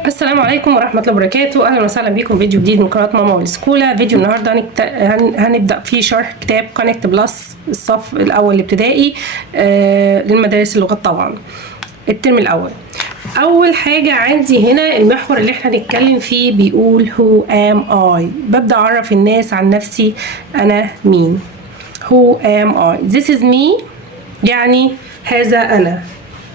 السلام عليكم ورحمة الله وبركاته. أهلا وسهلا بكم فيديو جديد من قناة ماما والسكولة. فيديو النهاردة هنبدأ فيه شرح كتاب كونكت بلس الصف الأول الابتدائي للمدارس اللغات طبعا الترم الأول. أول حاجة عندي هنا المحور اللي احنا هنتكلم فيه بيقول Who am I؟ ببدأ أعرف الناس عن نفسي أنا مين. Who am I؟ This is me، يعني هذا أنا.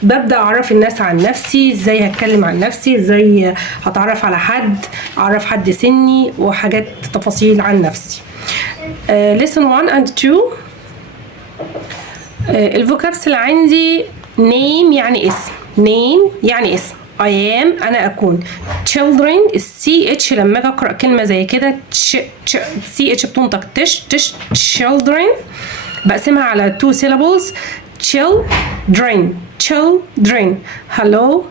ببدأ أعرف الناس عن نفسي، ازاي هتكلم عن نفسي، ازاي هتعرف على حد، أعرف حد سني وحاجات تفاصيل عن نفسي. lesson 1 and 2. الفوكابس اللي عندي name يعني اسم، name يعني اسم. I am أنا أكون. children CH لما أجي أقرأ كلمة زي كده CH بتنطق تش children بقسمها على 2 syllables. children. Hello.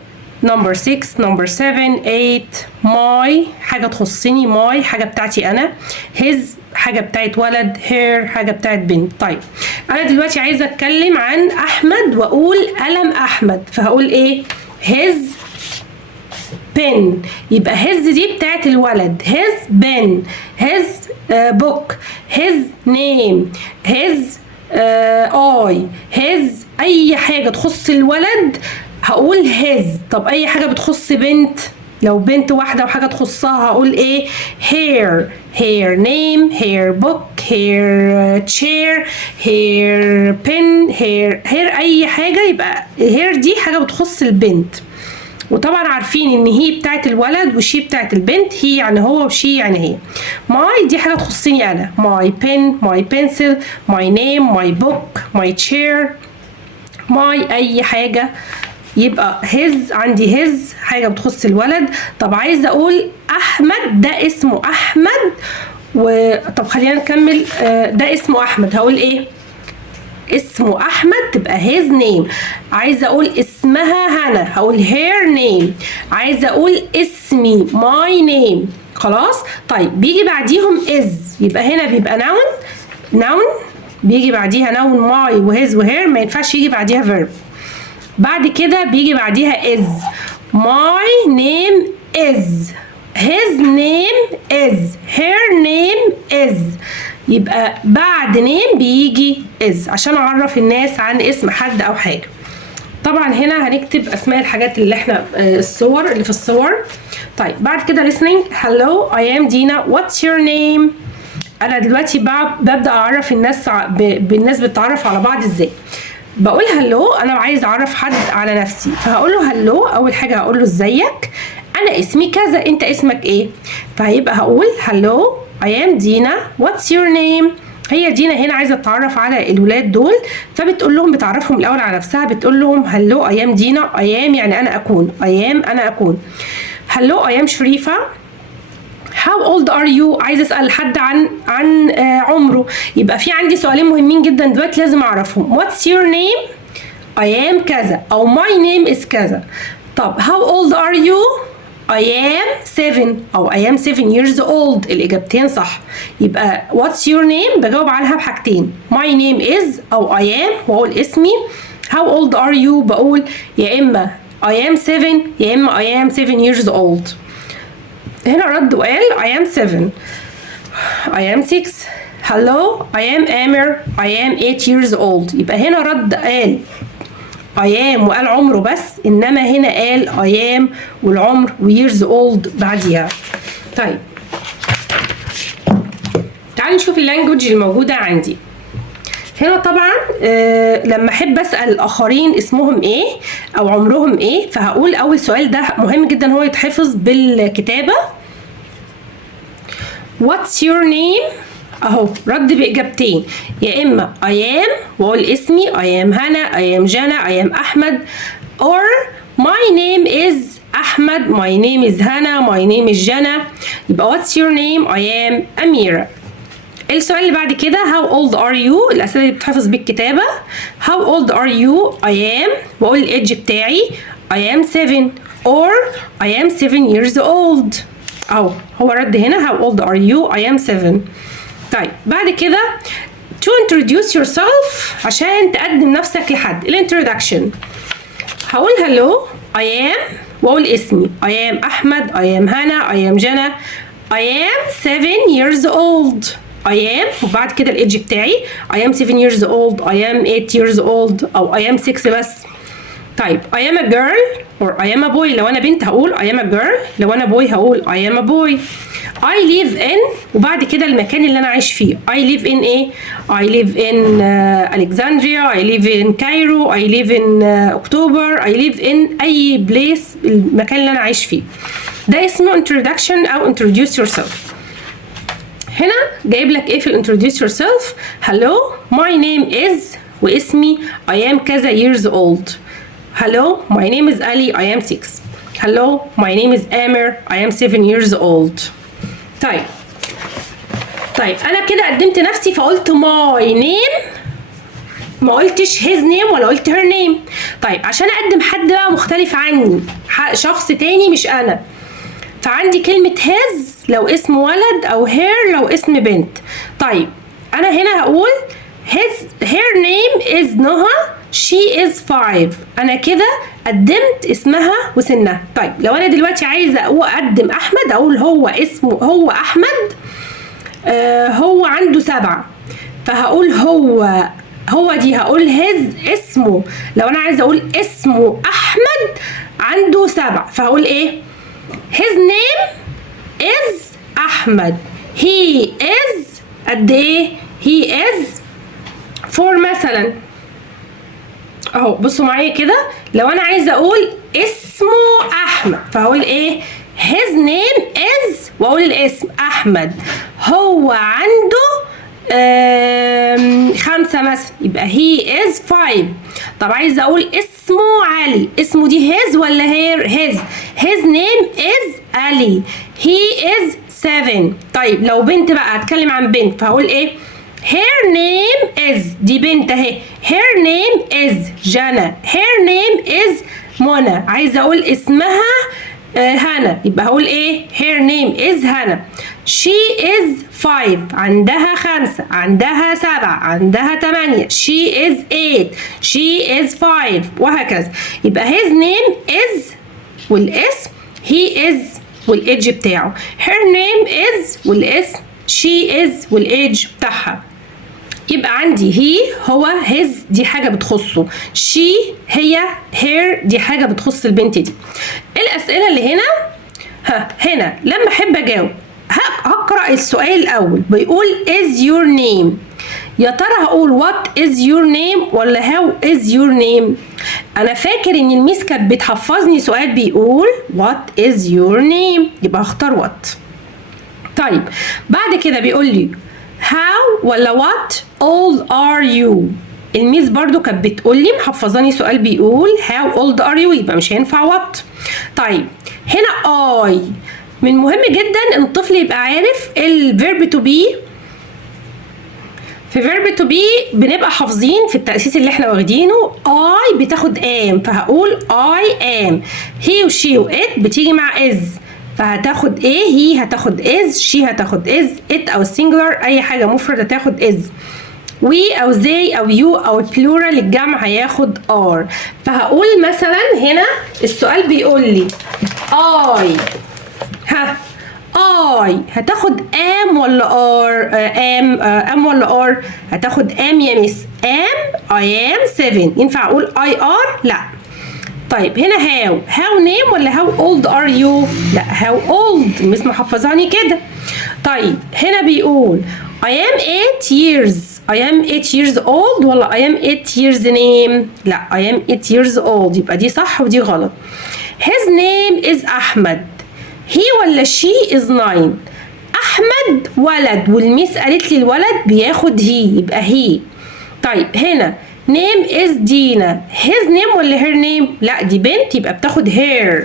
number 6 number 7 8 my حاجة تخصني، my حاجة بتاعتي أنا، his حاجة بتاعت ولد، her حاجة بتاعت بنت. طيب أنا دلوقتي عايزة أتكلم عن أحمد وأقول قلم أحمد، فهقول إيه؟ his pen. يبقى his دي بتاعت الولد، his pen his book his name his his اي حاجه تخص الولد هقول his. طب اي حاجه بتخص بنت، لو بنت واحده وحاجه تخصها هقول ايه؟ her name her book her chair her pen her اي حاجه. يبقى her دي حاجه بتخص البنت، وطبعا عارفين ان هي بتاعت الولد وشي بتاعت البنت، هي يعني هو وشي يعني هي. my دي حاجه تخصني انا، my pen my pencil my name my book my chair my اي حاجه. يبقى his عندي his حاجه بتخص الولد. طب عايزه اقول احمد ده اسمه احمد طب خلينا نكمل. ده اسمه احمد هقول ايه؟ اسمه احمد تبقى his name. عايزه اقول اسمها هنا هقول her name. عايزه اقول اسمي my name. خلاص. طيب بيجي بعديهم is، يبقى هنا بيبقى noun بيجي بعديها noun my وhis وher، ما ينفعش يجي بعديها verb. بعد كده بيجي بعديها is. my name is his name is her name is. يبقى بعد name بيجي is عشان اعرف الناس عن اسم حد او حاجه. طبعا هنا هنكتب اسماء الحاجات اللي احنا الصور اللي في الصور. طيب بعد كده listening. hello I am Dina what's your name. انا دلوقتي ببدا اعرف الناس بالناس بتتعرف على بعض ازاي. بقول هلو، انا عايز اعرف حد على نفسي فهقول له هلو. اول حاجه هقول له ازيك، انا اسمي كذا، انت اسمك ايه؟ فهيبقى هقول هلو I am Dina what's your name. هي دينا هنا عايزه تتعرف على الولاد دول، فبتقول لهم بتعرفهم الاول على نفسها، بتقول لهم هلو I am Dina. I am يعني انا اكون، I am انا اكون. هلو I am شريفه. How old are you؟ عايزه اسال حد عن عمره، يبقى في عندي سؤالين مهمين جدا دلوقتي لازم اعرفهم. What's your name؟ I am كذا او my name is كذا. طب how old are you؟ I am 7 أو I am 7 years old. الإجابتين صح. يبقى what's your name بجاوب عليها بحاجتين، my name is أو I am وأقول اسمي. how old are you بقول يا إما I am 7 يا إما I am 7 years old. هنا رد وقال I am 7 I am 6 hello I am Amir I am 8 years old. يبقى هنا رد قال I am وقال عمره بس، إنما هنا قال I am والعمر و years old بعديها. طيب تعالوا نشوف اللانجوج الموجودة عندي هنا. طبعا لما أحب أسأل الآخرين اسمهم إيه أو عمرهم إيه، فهقول أول سؤال ده مهم جدا هو يتحفظ بالكتابة. What's your name؟ اهو رد باجابتين، يا اما I am واقول اسمي I am هنا I am جنى I am احمد، or my name is احمد my name is هنا my name is جنى. يبقى what's your name I am أميرة. السؤال اللي بعد كده how old are you؟ الاسئله اللي بتحفظ بالكتابه. how old are you I am واقول الايدج بتاعي I am 7 or I am 7 years old. اهو هو رد هنا how old are you I am 7. طيب بعد كده to introduce yourself عشان تقدم نفسك لحد. الانترودكشن هقول hello I am واقول اسمي. I am احمد، I am هنا، I am جنى. I am 7 years old. I am وبعد كده الايدج بتاعي. I am 7 years old. I am 8 years old او I am 6 بس. طيب I am a girl or I am a boy. لو انا بنت هقول I am a girl، لو انا boy هقول I am a boy. I live in وبعد كده المكان اللي انا عايش فيه. I live in ايه؟ I live in Alexandria. I live in Cairo. I live in October. I live in اي place، المكان اللي انا عايش فيه. ده اسمه introduction او introduce yourself. هنا جايب لك ايه في introduce yourself؟ hello my name is واسمي I am كذا years old. hello my name is Ali. I am 6. hello my name is Amir. I am 7 years old. طيب انا كده قدمت نفسي فقلت my name، ما قلتش his name ولا قلت her name. طيب عشان اقدم حد بقى مختلف عني، شخص تاني مش انا، فعندي كلمة his لو اسم ولد او her لو اسم بنت. طيب انا هنا هقول her name is نهى. she is 5. انا كده قدمت اسمها وسنها. طيب لو انا دلوقتي عايزه اقدم احمد اقول هو اسمه هو احمد، هو عنده 7، فهقول هو دي هقول his اسمه. لو انا عايزه اقول اسمه احمد عنده 7 فهقول ايه؟ his name is احمد. he is قد ايه؟ he is 4 مثلا اهو. بصوا معايا كده، لو انا عايزه اقول اسمه احمد فهقول ايه؟ his name is واقول الاسم احمد، هو عنده 5 مثلا يبقى he is 5. طب عايزه اقول اسمه علي، اسمه دي his ولا his name is Ali. he is 7. طيب لو بنت بقى هتكلم عن بنت فهقول ايه؟ her name is دي بنت اهي. her name is جنى. her name is منى. عايزه اقول اسمها هنا يبقى هقول ايه؟ her name is هنا. she is 5 عندها 5 عندها 7 عندها 8. she is 8 she is 5 وهكذا. يبقى his name is والاسم، he is والايدج بتاعه، her name is والاسم، she is والايدج بتاعها. يبقى عندي he هو his دي حاجة بتخصه، she هي her دي حاجة بتخص البنت دي. الأسئلة اللي هنا هنا لما أحب أجاوب هقرأ السؤال الأول بيقول is your name. يا ترى هقول what is your name ولا how is your name؟ أنا فاكر إن الميس كانت بتحفظني سؤال بيقول what is your name، يبقى هختار what. طيب بعد كده بيقول لي how ولا what old are you. الميس برضو كانت بتقول لي محفظاني سؤال بيقول how old are you، يبقى مش هينفع what. طيب هنا I من مهم جدا ان الطفل يبقى عارف الفيرب تو بي. في فيرب تو بي بنبقى حافظين في التأسيس اللي احنا واخدينه I بتاخد am فهقول I am. he و she و it بتيجي مع is فهتاخد ايه؟ هي هتاخد is، she هتاخد is، it او singular اي حاجة مفرد هتاخد is، we او they او you او plural الجمع هياخد are. فهقول مثلا هنا السؤال بيقول لي I هتاخد am ولا are؟ am ولا are؟ هتاخد am يا مس. am I am 7 ينفع اقول I are؟ لا. طيب هنا how name ولا how old are you؟ لا how old المس محفظاني كده. طيب هنا بيقول I am 8 years. I am 8 years old ولا I am 8 years name؟ لا I am 8 years old يبقى دي صح ودي غلط. his name is أحمد. he ولا she is 9. أحمد ولد والميس قالت لي الولد بياخد he يبقى he. طيب هنا name is دينا. his name ولا her name؟ لا دي بنت يبقى بتاخد her.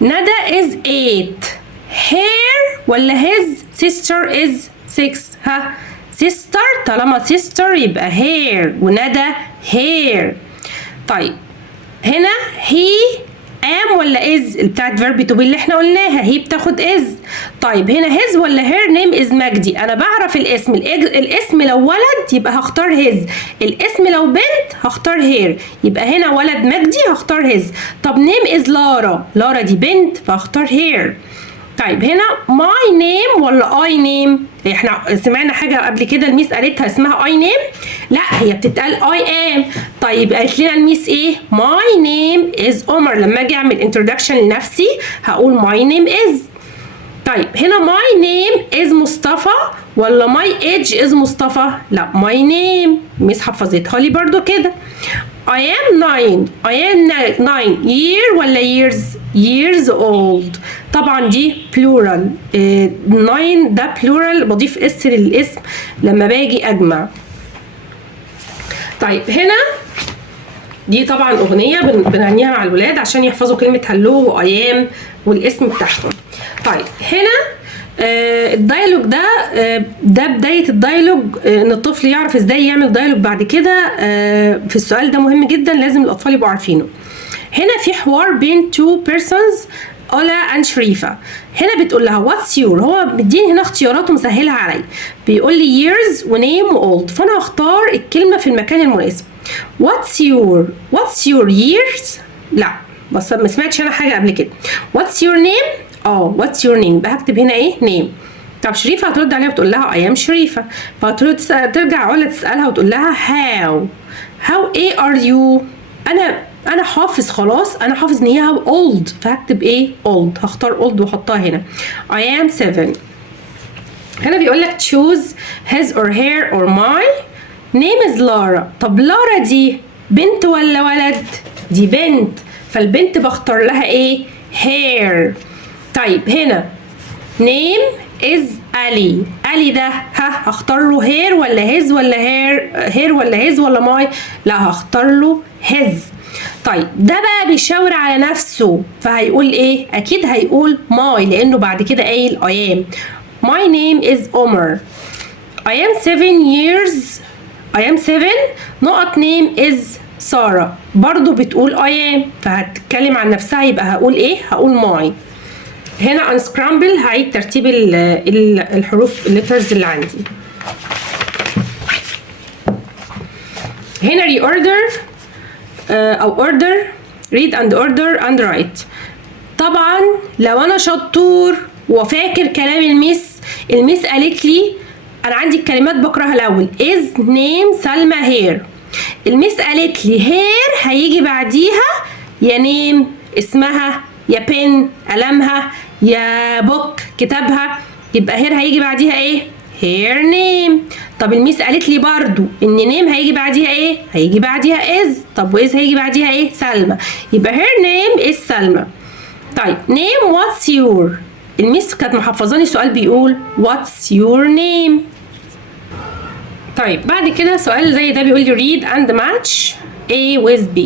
ندى is 8. her ولا his sister is 6. sister طالما sister يبقى her وندى her. طيب هنا he am ولا is بتاعت verb to be اللي احنا قلناها، هي بتاخد is. طيب هنا his ولا her name is مجدي. انا بعرف الاسم، الاسم لو ولد يبقى هختار his، الاسم لو بنت هختار her. يبقى هنا ولد مجدي هختار his. طب name is لارا، لارا دي بنت فهختار her. طيب هنا my name ولا I name؟ احنا سمعنا حاجة قبل كده الميس قالتها اسمها I name؟ لا هي بتتقال I am. طيب قالت لنا الميس ايه؟ my name is عمر. لما اجي اعمل introduction لنفسي هقول my name is. طيب هنا my name is مصطفى ولا my age is مصطفى؟ لا my name، الميس حفظتها لي برضو كده. I am 9 year ولا years old؟ طبعا دي plural. 9 ده plural، بضيف اس للاسم لما باجي اجمع. طيب هنا دي طبعا اغنيه بنغنيها مع الولاد عشان يحفظوا كلمه هلو وايام والاسم بتاعهم. طيب هنا الدايلوج ده بدايه الدايلوج، ان الطفل يعرف ازاي يعمل دايلوج بعد كده. في السؤال ده مهم جدا، لازم الاطفال يبقوا عارفينه. هنا في حوار بين two persons أولا أند شريفة. هنا بتقول لها واتس يور، هو مديني هنا اختيارات ومسهلها علي، بيقول لي years ونيم وأولد، فأنا هختار الكلمة في المكان المناسب. واتس يور years؟ لا بس ما سمعتش أنا حاجة قبل كده. واتس يور نيم؟ واتس يور نيم، يبقى هكتب هنا ايه؟ نيم. طب شريفة هترد عليها وتقول لها I am شريفة، فترجع علا تسألها وتقول لها how ايه are you؟ انا حافظ خلاص، انا حافظ ان هي old، فهكتب ايه؟ old، هختار old واحطها هنا. I am 7. هنا بيقول لك choose his or her or my name is لارا. طب لارا دي بنت ولا ولد؟ دي بنت، فالبنت بختار لها ايه؟ hair. طيب هنا name is علي، علي ده هختار له hair ولا his ولا hair ولا his ولا my؟ لا هختار له his. طيب ده بقى بيشاور على نفسه، فهيقول ايه؟ اكيد هيقول my، لانه بعد كده قايل I am. My name is عمر. I am 7 years. I am 7 نقط name is سارة، برضو بتقول I am، فهتتكلم عن نفسها يبقى هقول ايه؟ هقول my. هنا unscramble هعيد ترتيب الحروف الليترز اللي عندي. هنا reorder او order، read and order and write. طبعا لو انا شطور وفاكر كلام الميس قالت لي انا عندي الكلمات بكرهها الاول. is name سلمى هير. الميس قالت لي هير هيجي بعديها يا نيم اسمها، يا بن قلمها، يا بوك كتابها، يبقى هير هيجي بعديها ايه؟ هير نيم. طب الميس قالت لي برضو ان نيم هيجي بعديها ايه؟ هيجي بعديها از. طب واز هيجي بعديها ايه؟ سلمى. يبقى هير نيم از سلمى. طيب نيم واتس يور، الميس كانت محفظاني سؤال بيقول واتس يور نيم. طيب بعد كده سؤال زي ده بيقول لي read and match A with B.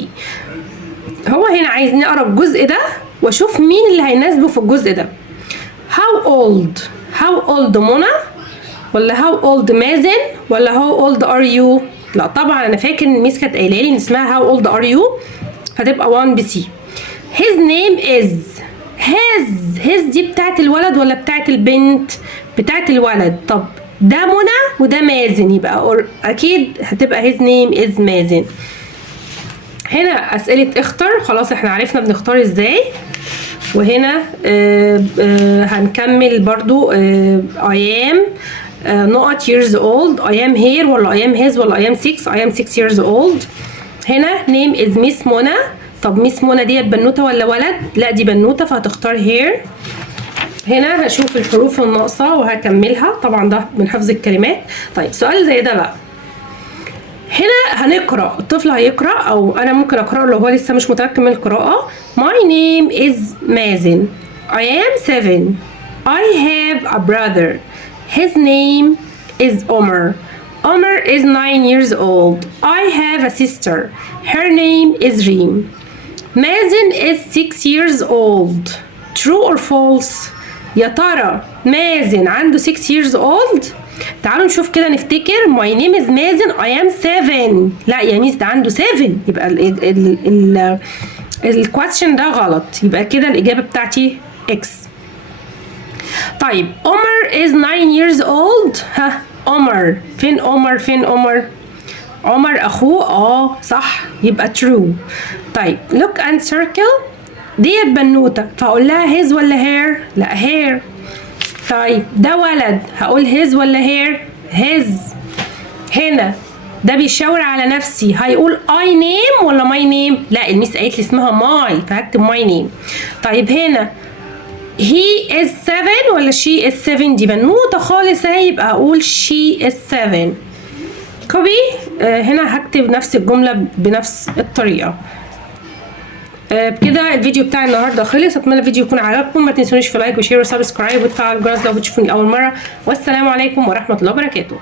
هو هنا عايزني اقرا الجزء ده واشوف مين اللي هيناسبه في الجزء ده. how old منى ولا how old مازن ولا how old are you؟ لا طبعا انا فاكر ان الميس كانت قايله لي ان اسمها how old are you، هتبقى 1 بسي. his name is، his دي بتاعت الولد ولا بتاعت البنت؟ بتاعت الولد. طب ده منى وده مازن، يبقى اكيد هتبقى his name is مازن. هنا اسئله اختر، خلاص احنا عرفنا بنختار ازاي. وهنا هنكمل برضو I am نقط years old. I am here ولا I am his ولا I am 6؟ I am 6 years old. هنا name is miss منى. طب ميس منى ديت بنوته ولا ولد؟ لا دي بنوته فهتختار here. هنا هشوف الحروف الناقصه وهكملها، طبعا ده من حفظ الكلمات. طيب سؤال زي ده بقى، هنا هنقرا، الطفل هيقرا او انا ممكن اقرا لو هو لسه مش متمكن من القراءه. My name is مازن. I am 7. I have a brother. His name is Omar. Omar is 9 years old. I have a sister. Her name is Reem. Mazen is 6 years old. True or false؟ يا ترى مازن عنده 6 years old؟ تعالوا نشوف كده نفتكر. My name is مازن. I am 7. لا يا ميس ده عنده 7، يبقى الكويستشن ده غلط، يبقى كده الإجابة بتاعتي X. طيب عمر is 9 years old. ها عمر فين عمر؟ فين عمر؟ عمر أخوه صح، يبقى true. طيب look and circle ديت بنوتة، فأقول لها his ولا hair؟ لا hair. طيب ده ولد، هقول his ولا hair؟ his. هنا ده بيشاور على نفسي، هيقول I name ولا my name؟ لا الميس قالت لي اسمها my، فهكتب my name. طيب هنا he is 7 ولا she is 7؟ دي بنوتة خالص اهي، يبقى هقول she is 7. كوبي. هنا هكتب نفس الجملة بنفس الطريقة. بكده الفيديو بتاع النهارده خلص. اتمنى الفيديو يكون عجبكم، ما تنسونيش في لايك وشير وسبسكرايب وتفعلوا الجرس لو بتشوفوني اول مره. والسلام عليكم ورحمه الله وبركاته.